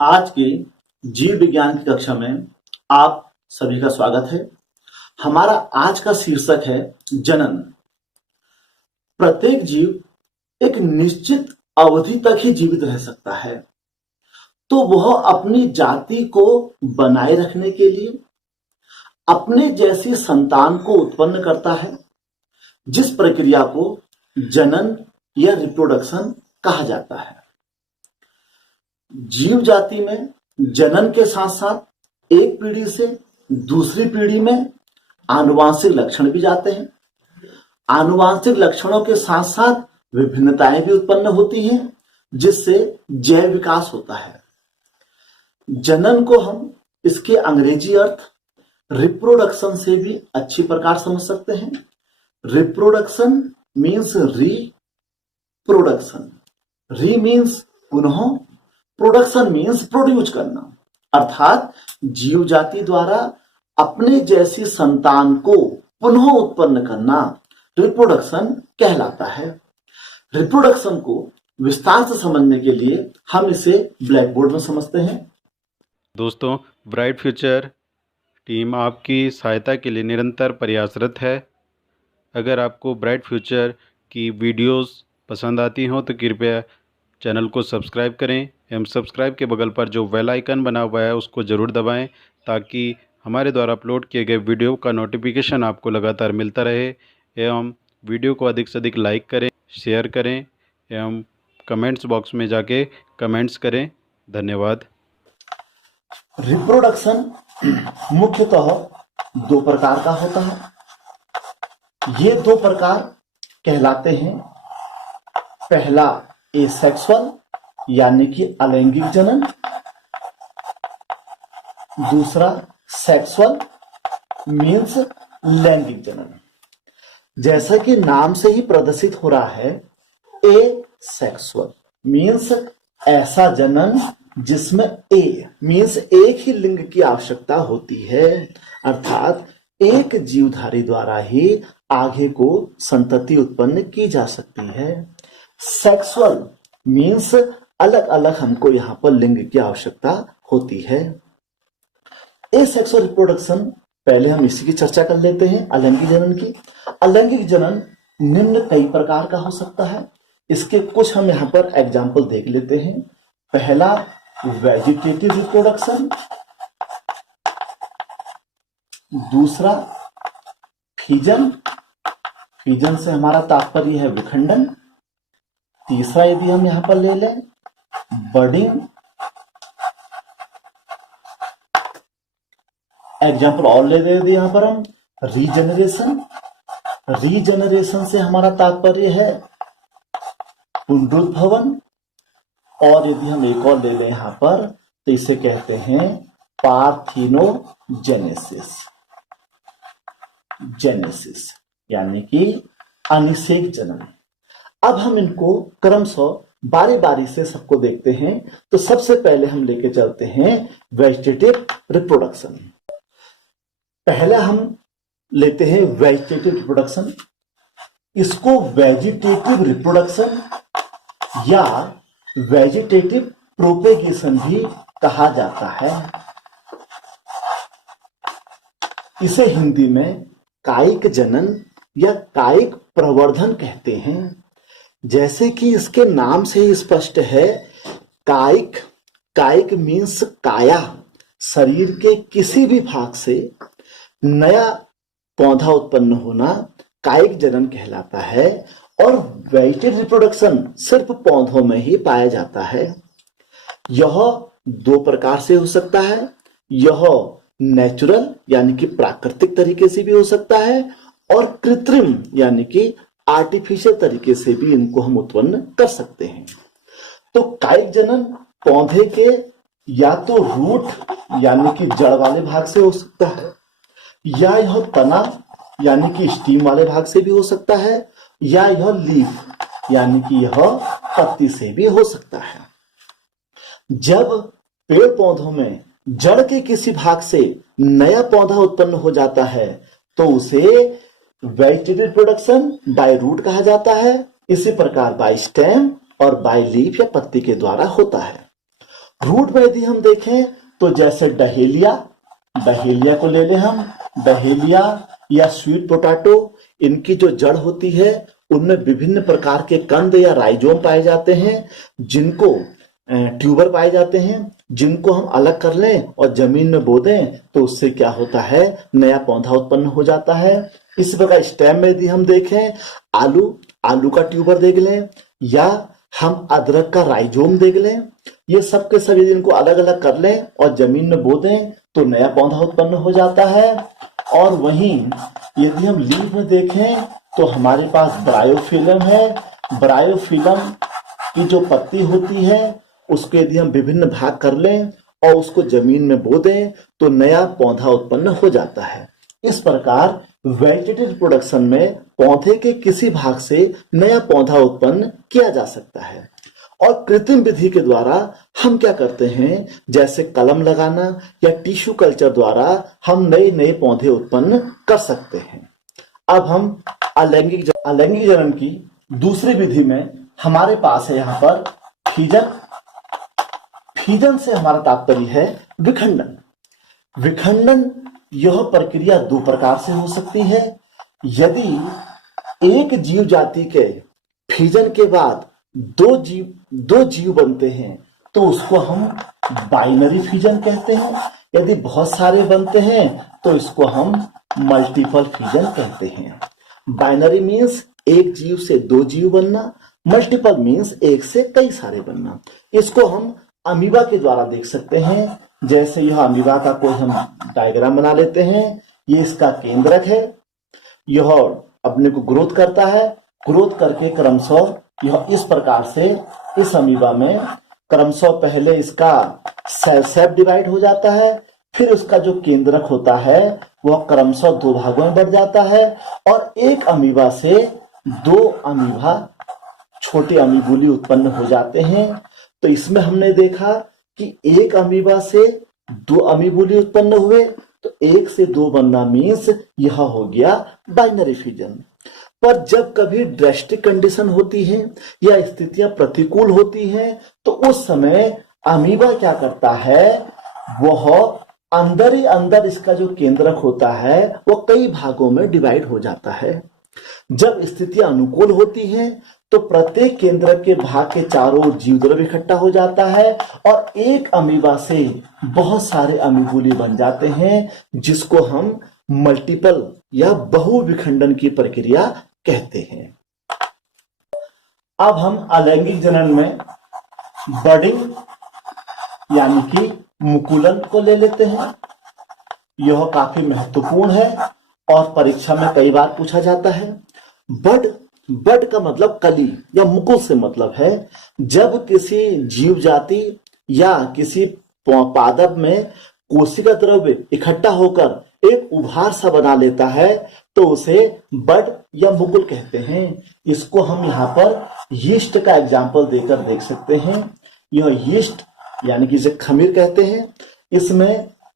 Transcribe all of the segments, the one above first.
आज की जीव विज्ञान की कक्षा में आप सभी का स्वागत है। हमारा आज का शीर्षक है जनन। प्रत्येक जीव एक निश्चित अवधि तक ही जीवित रह सकता है, तो वह अपनी जाति को बनाए रखने के लिए अपने जैसी संतान को उत्पन्न करता है, जिस प्रक्रिया को जनन या रिप्रोडक्शन कहा जाता है। जीव जाति में जनन के साथ साथ एक पीढ़ी से दूसरी पीढ़ी में आनुवांशिक लक्षण भी जाते हैं। आनुवांशिक लक्षणों के साथ साथ विभिन्नताएं भी उत्पन्न होती हैं, जिससे जैव विकास होता है। जनन को हम इसके अंग्रेजी अर्थ रिप्रोडक्शन से भी अच्छी प्रकार समझ सकते हैं। रिप्रोडक्शन मीन्स रीप्रोडक्शन, री मीन्स पुनः, प्रोडक्शन मीन्स प्रोड्यूस करना, अर्थात जीव जाति द्वारा अपने जैसी संतान को पुनः उत्पन्न करना रिप्रोडक्शन कहलाता है। रिप्रोडक्शन को विस्तार से समझने के लिए हम इसे ब्लैक बोर्ड में समझते हैं। दोस्तों, ब्राइट फ्यूचर टीम आपकी सहायता के लिए निरंतर प्रयासरत है। अगर आपको ब्राइट फ्यूचर की वीडियोस पसंद आती हों तो कृपया चैनल को सब्सक्राइब करें एवं सब्सक्राइब के बगल पर जो बेल आइकन बना हुआ है उसको ज़रूर दबाएं, ताकि हमारे द्वारा अपलोड किए गए वीडियो का नोटिफिकेशन आपको लगातार मिलता रहे। एवं वीडियो को अधिक से अधिक लाइक करें, शेयर करें एवं कमेंट्स बॉक्स में जाके कमेंट्स करें। धन्यवाद। रिप्रोडक्शन मुख्यतः दो प्रकार का होता है। ये दो प्रकार कहलाते हैं, पहला एसेक्सुअल यानी कि अलैंगिक जनन, दूसरा सेक्सुअल मीन्स लैंगिक जनन। जैसा कि नाम से ही प्रदर्शित हो रहा है, एसेक्सुअल मीन्स ऐसा जनन जिसमें ए मीन्स एक ही लिंग की आवश्यकता होती है, अर्थात एक जीवधारी द्वारा ही आगे को संतति उत्पन्न की जा सकती है। सेक्सुअल मीन्स अलग अलग हमको यहाँ पर लिंग की आवश्यकता होती है। एसेक्सुअल रिप्रोडक्शन, पहले हम इसी की चर्चा कर लेते हैं, अलैंगिक जनन की। अलैंगिक जनन निम्न कई प्रकार का हो सकता है। इसके कुछ हम यहाँ पर एग्जाम्पल देख लेते हैं। पहला वेजिटेटिव रिप्रोडक्शन, दूसरा फिजन, फिजन से हमारा तात्पर्य है विखंडन। तीसरा यदि हम यहां पर ले लें बर्डिंग, एग्जाम्पल और ले लें यहां पर हम रीजनरेशन, रीजनरेशन से हमारा तात्पर्य है पुनरुद्भवन। और यदि हम एक और ले लें यहां पर तो इसे कहते हैं पार्थिनोजेनेसिस, जेनेसिस यानी कि अनिषेक जनन। अब हम इनको क्रमशः बारी बारी से सबको देखते हैं। तो सबसे पहले हम लेके चलते हैं वेजिटेटिव रिप्रोडक्शन। पहला हम लेते हैं वेजिटेटिव रिप्रोडक्शन। इसको वेजिटेटिव रिप्रोडक्शन या वेजिटेटिव प्रोपेगेशन भी कहा जाता है। इसे हिंदी में कायिक जनन या कायिक प्रवर्धन कहते हैं। जैसे कि इसके नाम से ही स्पष्ट है, कायिक, कायिक मीन्स काया, शरीर के किसी भी भाग से नया पौधा उत्पन्न होना कायिक जनन कहलाता है। और वेजिटेटिव रिप्रोडक्शन सिर्फ पौधों में ही पाया जाता है। यह दो प्रकार से हो सकता है। यह नेचुरल यानी कि प्राकृतिक तरीके से भी हो सकता है, और कृत्रिम यानी कि आर्टिफिशियल तरीके से भी इनको हम उत्पन्न कर सकते हैं। तो कायिक जनन पौधे के या तो रूट यानी कि जड़ वाले भाग से हो सकता है, या यह तना यानी कि स्टीम वाले भाग से भी हो सकता है, या यह लीफ यानी कि यह पत्ती से भी हो सकता है। जब पेड़ पौधों में जड़ के किसी भाग से नया पौधा उत्पन्न हो जाता है तो उसे वेजिटेटिव रिप्रोडक्शन बाय रूट कहा जाता है। इसी प्रकार बाय स्टेम और बाय लीफ या पत्ती के द्वारा होता है। रूट में यदि हम देखें तो जैसे डहेलिया, डहेलिया को ले लें हम, डहेलिया या स्वीट पोटैटो, इनकी जो जड़ होती है उनमें विभिन्न प्रकार के कंद या राइजोम पाए जाते हैं, जिनको ट्यूबर पाए जाते हैं, जिनको हम अलग कर लें और जमीन में बो दें तो उससे क्या होता है, नया पौधा उत्पन्न हो जाता है। इसी प्रकार स्टेम में यदि हम देखें, आलू, आलू का ट्यूबर देख लें, या हम अदरक का राइजोम देख लें, ये सब के सब यदि इनको अलग अलग कर लें और जमीन में बो दें तो नया पौधा उत्पन्न हो जाता है। और वहीं यदि हम लीफ में देखें तो हमारे पास ब्रायोफिलम है। ब्रायोफिलम की जो पत्ती होती है उसके यदि हम विभिन्न भाग कर लें और उसको जमीन में बो दें तो नया पौधा उत्पन्न हो जाता है। इस प्रकार वेजिटेटिव प्रोडक्शन में पौधे के किसी भाग से नया पौधा उत्पन्न किया जा सकता है। और कृत्रिम विधि के द्वारा हम क्या करते हैं, जैसे कलम लगाना या टिश्यू कल्चर द्वारा हम नए नए पौधे उत्पन्न कर सकते हैं। अब हम अलैंगिक जनन की दूसरी विधि में हमारे पास है यहाँ पर फीजन। फीजन से हमारा तात्पर्य है विखंडन। विखंडन यह प्रक्रिया दो प्रकार से हो सकती है। यदि एक जीव जाति के फीजन के बाद दो जीव बनते हैं तो उसको हम बाइनरी फीजन कहते हैं। यदि बहुत सारे बनते हैं तो इसको हम मल्टीपल फीजन कहते हैं। बाइनरी मीन्स एक जीव से दो जीव बनना, मल्टीपल मीन्स एक से कई सारे बनना। इसको हम अमीबा के द्वारा देख सकते हैं। जैसे यह अमीबा का कोई हम डायग्राम बना लेते हैं। ये इसका केंद्रक है, यह अपने को ग्रोथ करता है, ग्रोथ करके क्रमशः यह इस प्रकार से इस अमीबा में क्रमशः पहले इसका सेल सेप डिवाइड हो जाता है, फिर उसका जो केंद्रक होता है वह क्रमशः दो भागों में बढ़ जाता है और एक अमीबा से दो अमीबा छोटे अमीबुली उत्पन्न हो जाते हैं। तो इसमें हमने देखा कि एक अमीबा से दो अमीबुली उत्पन्न हुए, तो एक से दो बनना मीन्स यह हो गया बाइनरी फिजन। पर जब कभी ड्रेस्टिक कंडीशन होती है या स्थितियां प्रतिकूल होती हैं तो उस समय अमीबा क्या करता है, वह अंदर ही अंदर इसका जो केंद्रक होता है वह कई भागों में डिवाइड हो जाता है। जब स्थितियां अनुकूल होती हैं तो प्रत्येक केंद्रक के भाग के चारों ओर जीवद्रव्य इकट्ठा हो जाता है और एक अमीबा से बहुत सारे अमीबुली बन जाते हैं, जिसको हम मल्टीपल या बहुविखंडन की प्रक्रिया कहते हैं। अब हम अलैंगिक जनन में बडिंग यानी कि मुकुलन को ले लेते हैं। यह काफी महत्वपूर्ण है और परीक्षा में कई बार पूछा जाता है। बड का मतलब कली या मुकुल से मतलब है जब किसी जीव जाति या किसी पादप में कोशिका द्रव्य इकट्ठा होकर एक उभार सा बना लेता है तो उसे बड या मुकुल कहते हैं। इसको हम यहाँ पर यीस्ट का एग्जाम्पल देकर देख सकते हैं। यह यीस्ट यानी कि इसे खमीर कहते हैं। इसमें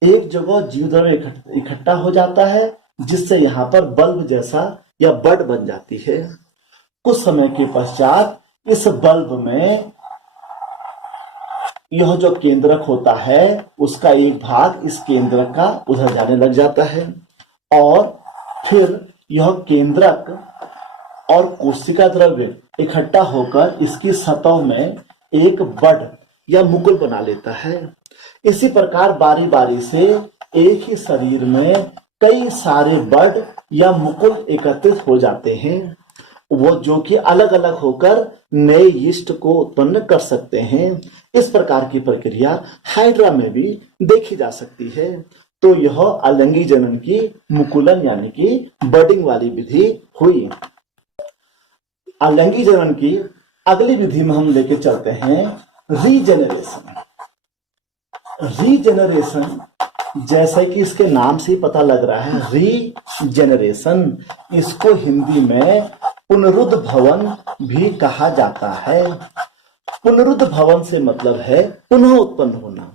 एक जगह जीव द्रव्य इकट्ठा हो जाता है जिससे यहाँ पर बल्ब जैसा या बड बन जाती है। कुछ समय के पश्चात इस बल्ब में यह जो केंद्रक होता है उसका एक भाग इस केंद्रक का उधर जाने लग जाता है और फिर यह केंद्रक और कोशिका द्रव्य इकट्ठा होकर इसकी सतह में एक बड या मुकुल बना लेता है। इसी प्रकार बारी बारी से एक ही शरीर में कई सारे बड या मुकुल एकत्रित हो जाते हैं, वो जो कि अलग अलग होकर नए यीस्ट को उत्पन्न कर सकते हैं। इस प्रकार की प्रक्रिया हाइड्रा में भी देखी जा सकती है। तो यह अलैंगिक जनन की मुकुलन यानी कि बडिंग वाली विधि हुई। अलैंगिक जनन की अगली विधि में हम लेके चलते हैं रीजेनरेशन। रीजेनरेशन जैसे कि इसके नाम से पता लग रहा है, रीजेनरेशन, इसको हिंदी में पुनरुद्भवन भी कहा जाता है। पुनरुद्भवन से मतलब है पुनः उत्पन्न होना।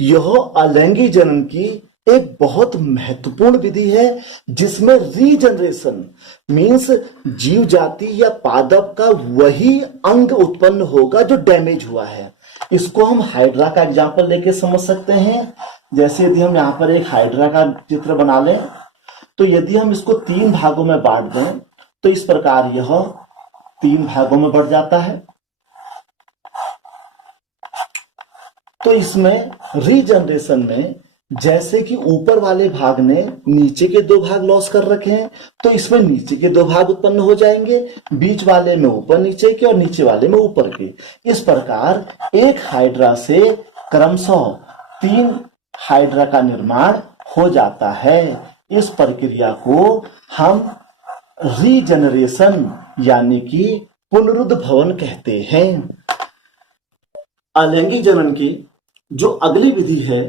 यह अलैंगिक जनन की एक बहुत महत्वपूर्ण विधि है जिसमें रीजनरेशन मीन्स जीव जाति या पादप का वही अंग उत्पन्न होगा जो डैमेज हुआ है। इसको हम हाइड्रा का एग्जाम्पल लेके समझ सकते हैं। जैसे यदि हम यहाँ पर एक हाइड्रा का चित्र बना लें, तो यदि हम इसको 3 भागों में बांट दें तो इस प्रकार यह 3 भागों में बढ़ जाता है। तो इसमें रीजनरेशन में जैसे कि ऊपर वाले भाग ने नीचे के 2 भाग लॉस कर रखे हैं, तो इसमें नीचे के 2 भाग उत्पन्न हो जाएंगे, बीच वाले में ऊपर नीचे के और नीचे वाले में ऊपर के। इस प्रकार एक हाइड्रा से क्रमशः 3 हाइड्रा का निर्माण हो जाता है। इस प्रक्रिया को हम रीजनरेशन यानी कि पुनरुद्भवन कहते हैं। अलैंगिक जनन की जो अगली विधि है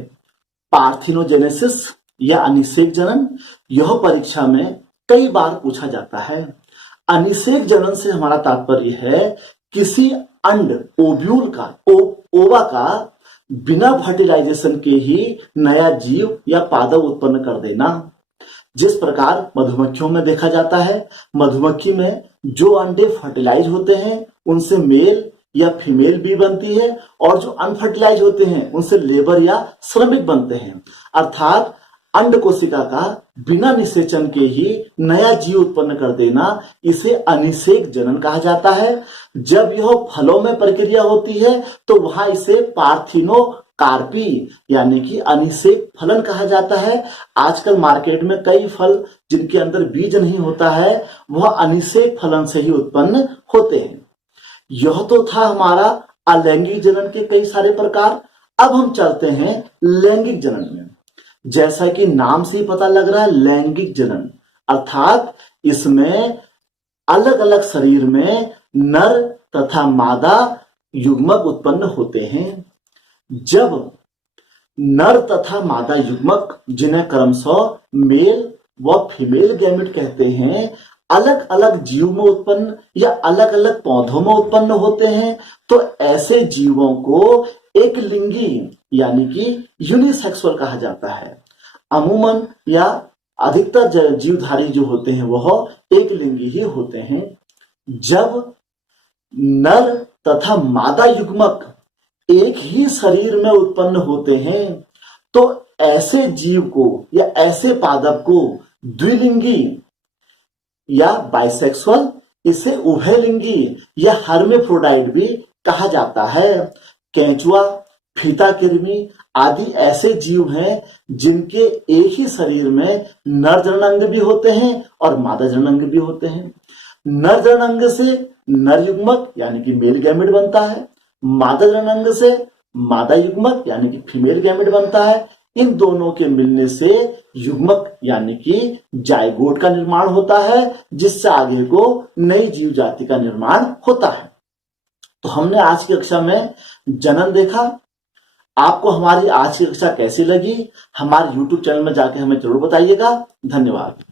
पार्थिनोजेनेसिस या अनिषेक जनन, यह परीक्षा में कई बार पूछा जाता है। अनिषेक जनन से हमारा तात्पर्य है किसी अंड ओव्यूल का ओवा का बिना फर्टिलाइजेशन के ही नया जीव या पादप उत्पन्न कर देना। जिस प्रकार मधुमक्खियों में देखा जाता है, मधुमक्खी में जो अंडे फर्टिलाइज होते हैं उनसे मेल या फीमेल बी बनती है, और जो अनफर्टिलाइज होते हैं उनसे लेबर या श्रमिक बनते हैं। अर्थात अंड कोशिका का बिना निषेचन के ही नया जीव उत्पन्न कर देना, इसे अनिषेक जनन कहा जाता है। जब यह फलों में प्रक्रिया होती है तो वहां इसे पार्थिनोकार्पी यानी कि अनिषेक फलन कहा जाता है। आजकल मार्केट में कई फल जिनके अंदर बीज नहीं होता है वह अनिषेक फलन से ही उत्पन्न होते हैं। यह तो था हमारा अलैंगिक जनन के कई सारे प्रकार। अब हम चलते हैं लैंगिक जनन में। जैसा कि नाम से ही पता लग रहा है, लैंगिक जनन अर्थात इसमें अलग अलग शरीर में नर तथा मादा युग्मक उत्पन्न होते हैं। जब नर तथा मादा युग्मक, जिन्हें क्रमशः मेल व फीमेल गैमेट कहते हैं, अलग अलग जीव में उत्पन्न या अलग अलग पौधों में उत्पन्न होते हैं, तो ऐसे जीवों को एक लिंगी यानी कि यूनिसेक्सुअल कहा जाता है। अमूमन या अधिकतर जीवधारी जो होते हैं वह एक लिंगी ही होते हैं। जब नर तथा मादा युग्मक एक ही शरीर में उत्पन्न होते हैं तो ऐसे जीव को या ऐसे पादप को द्विलिंगी या बाइसेक्सुअल, इसे उभयलिंगी या हर्मेफ्रोडाइट भी कहा जाता है। केंचुआ, फीता कृमि आदि ऐसे जीव हैं जिनके एक ही शरीर में नर जननांग भी होते हैं और मादा जननांग भी होते हैं। नर जननांग से नर युग्मक यानी कि मेल गैमेट बनता है, मादा जननांग से मादा युग्मक यानी कि फीमेल गैमेट बनता है। इन दोनों के मिलने से युग्मक यानी कि जायगोट का निर्माण होता है, जिससे आगे को नई जीव जाति का निर्माण होता है। तो हमने आज की कक्षा में जनन देखा। आपको हमारी आज की कक्षा कैसी लगी, हमारे YouTube चैनल में जाके हमें जरूर बताइएगा। धन्यवाद।